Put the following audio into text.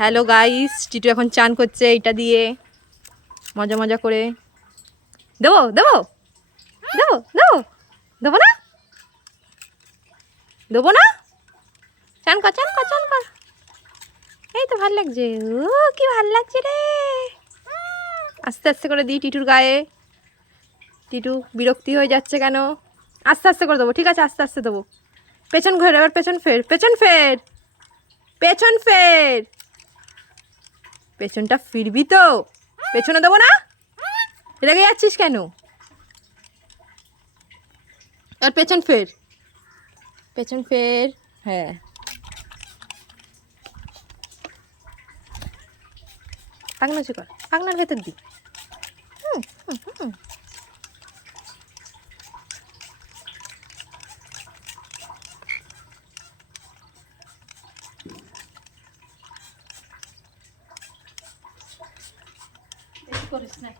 Hello guys, Titu এখন চান করছে এটা দিয়ে মজা মজা করে। দেবো দেবো দেবো দেবো দেবো না দেবো না। চান কর চান কর চান কর। এই তো ভাল লাগছে। ও কি ভাল লাগছে রে। আস্তে আস্তে করে দিই টিটুর গায়ে। টিটু বিরক্তি হয়ে যাচ্ছে কেন? আস্তে আস্তে করে দেবো, ঠিক আছে আস্তে আস্তে দেবো। পেছন ঘোর, এবার পেছন ফের, পেছন ফের, পেছন ফের। পেছনটা ফিরবি তো? পেছনে দেবো না? রেগে যাচ্ছিস কেন? আর পেছন ফের, পেছন ফের। হ্যাঁ, পাগনা কর, পাগনার ভেতর দি। হুম হুম হুম। করিস না।